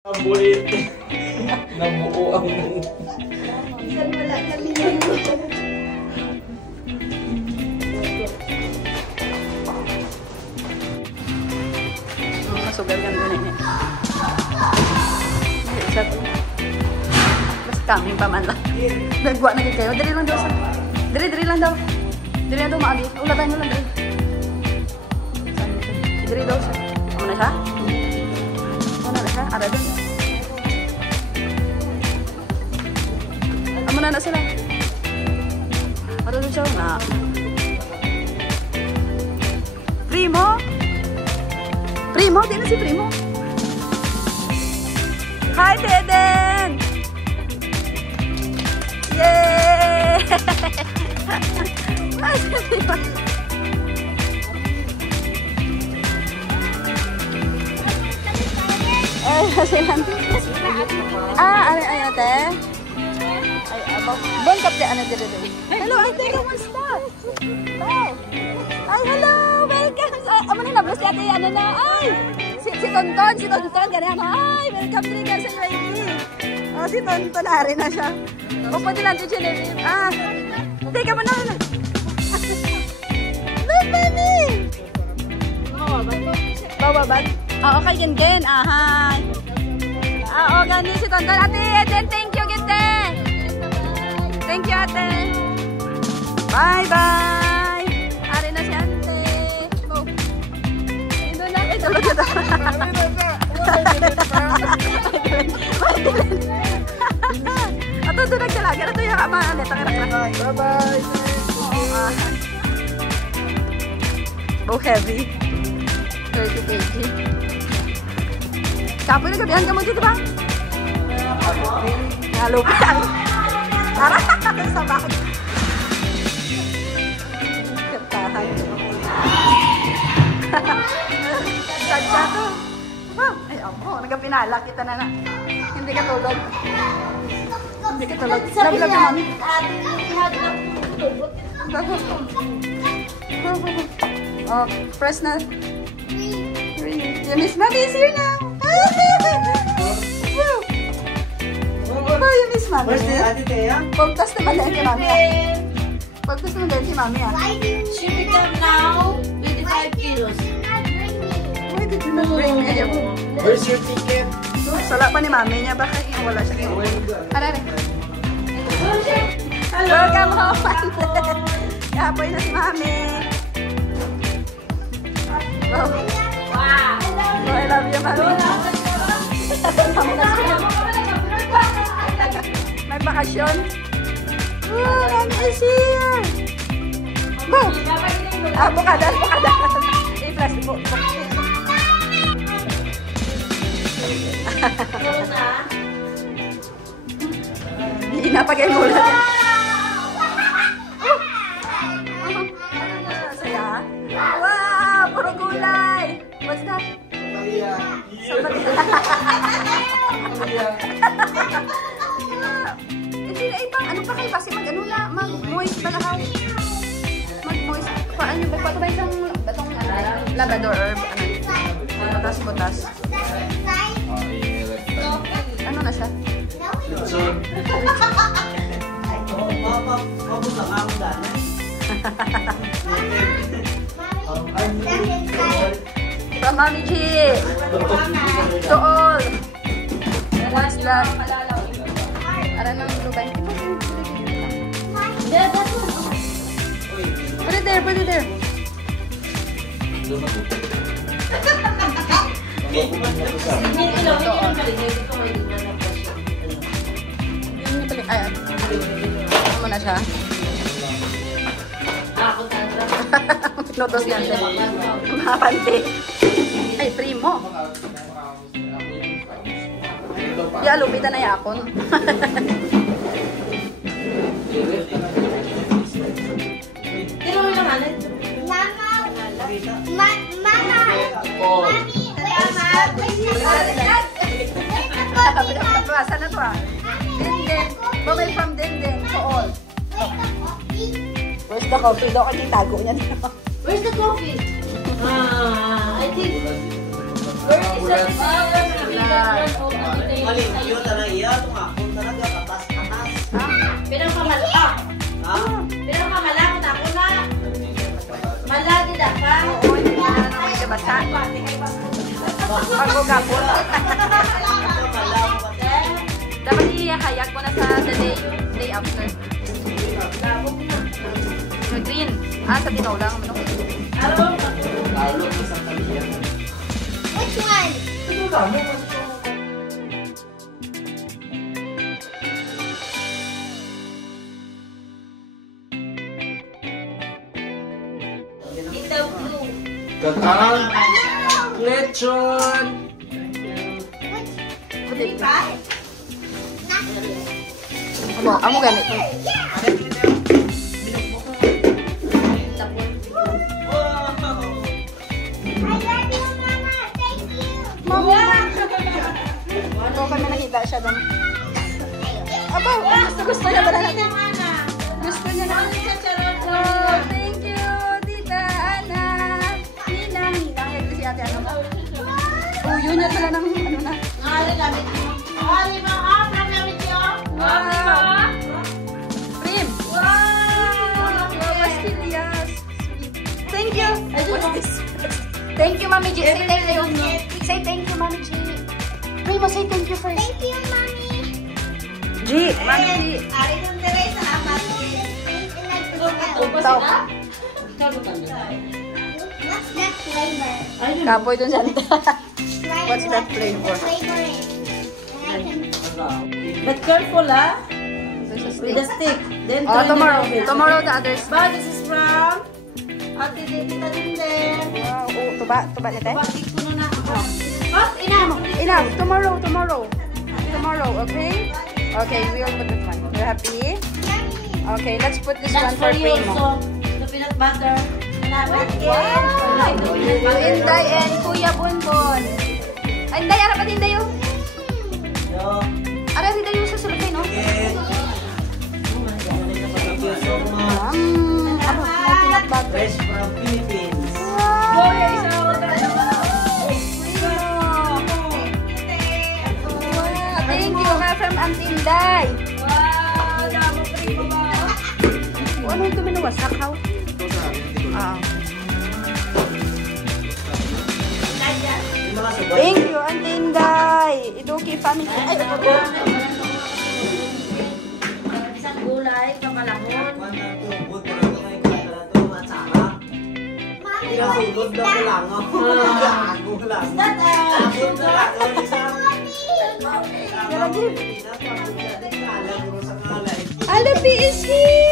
Bulit. Nabuo ang... Minsan wala kami ngayon. Masugal ka doon eh. Isa to. Basta kaming pa man lang. Nagwa na kayo. Dali lang daw sa... Dali lang daw. Dali lang daw maagi. Ulatan nyo lang dali. Dali daw siya. Ano na siya? Ano na siya? Ara doon. Amo na sila. Ara doon siya na. Primo? Primo? Di na si Primo. Hi, Deden! Yay! Silang. Ano ate? Ay, abang. Bon kapte, ano dito dito? Hello, ate, kamusta? Oh. Ay, hello! Welcome! Amo na nablos ate, ano na? Ay! Si Tonton, ganyan. Ay, welcome to the sa UAE. Oh, si Tonton, hari na siya. Upo din natin siya, David. Teka mo na. Look, baby! Bababad? Oo, kay Gen. Hi. Gani si Tonton. Ate, Eden, thank you, Gete. Thank you, ate. Bye-bye. Hari na si ate. Oh. Ito na. Tulog ito. Ato, ito nagkalaga. Ito yung kamahalit. Bye-bye. Oh, heavy. 30 kg. Kapoy na gabihan ka mo dito ba? Nalupian. Tara, sa bakit? Kantahan. Sadya to. Ay, amo. Nagpinala kita na. Hindi ka tulog. Hindi ka tulog. Love you, mami. Oh, press na. Miss Mami is here now. Oh, yung Miss Mami. Where's the ate Thea? Pagtas naman din si Mami. Pagtas naman din si Mami. She become now 25 kilos. Why did you not bring me? Where's your ticket? Sala pa ni Mami niya. Bakit wala siya? Arare. Welcome home. Kapoy na si Mami. Wow. Oh, I love you, Mami. May bakasyon. Oh, Mami is here. Go. Bukadan. I-flash po. Hindi na pag ay mula. Saya. Wow, puro gulay. What's that? Hindi na ibang ano pa kayo kasi mag-ano na, mag-moist pa lahat. Mag-moist. Paano ba? Paano ba isang batong labrador or ano? Butas-butas. Ano na siya? From Mami G. To all. What's that? Ara nang lubay. Put it there. Ayan. Ano na siya? Notos yan. Mga panty. Ay, Primo. Ya, lupitan na yakon. Tino mo naman. Mama. Pagkasan na to ah. Denden. Bawal from Denden to all. Where's the coffee? Daw kasi tago niya. Where's the coffee? I think Malimpyo talaga iya. Ito nga. Kung talaga katas-katas. Pinakamalak. Ha? Pinakamalakot ako na. Malagi na ka. Oo, hindi na naman kabasa. Pagkukapot. Dapat ihahayag mo na sa the day after. Green. Sa tinaw lang. Talo sa kaliyan. Which one? Ito talo. Ito blue. Kakang lechon. Amo ganito. Mama! Ito kami nakita siya doon. Aba, gusto niya ba natin? Gusto niya na. Oh, thank you, Tita Ana. Ninang. Yan si Ate Ana. Oh, yun niya pala ng ano na. Ngali gamit mo. Ngali mo. Gamit mo. Wow! Prim! Wow! Pastillas! Thank you! What's this? Thank you, Mami G. Say thank you. Say thank you, Mami G. Primo, say thank you first. Thank you, Mommy. G, Mami G. Ari kong dire sa apat. Top. What's that flavor? Kapoy dun sa nita. What's that flavor? Flavor is. But careful, ah. With the stick. Then Oh, turn tomorrow. it over. Tomorrow the others. But this is from Ate Tita Linden. Wow. Oh, tuba nito. Bakit ko na ako? Hot, enough. Enough. Tomorrow. Tomorrow, okay? Okay, we will put this one. You happy? Okay, let's put this That's one for for you Primo. also. The peanut butter. Wow! Inday and Kuya Bonbon. Ay, Inday, ara pa din dayo. Yo. Ara din dayo sa sulukay, no? Okay. Ano, may peanut butter. Fresh from Philippines. Wow! Thank you, nga from Auntie Inday. Ano ito minuwasak, how? Yung mga sabay. Thank you, Auntie Inday. Iduki family. Ay, ito. Isang gulay, kamalakon. Tubod na lang may kaya na ito, matsara. Pinasugod na ko lang ako. Gago lang. Tubod na lang ako. Alabi is here!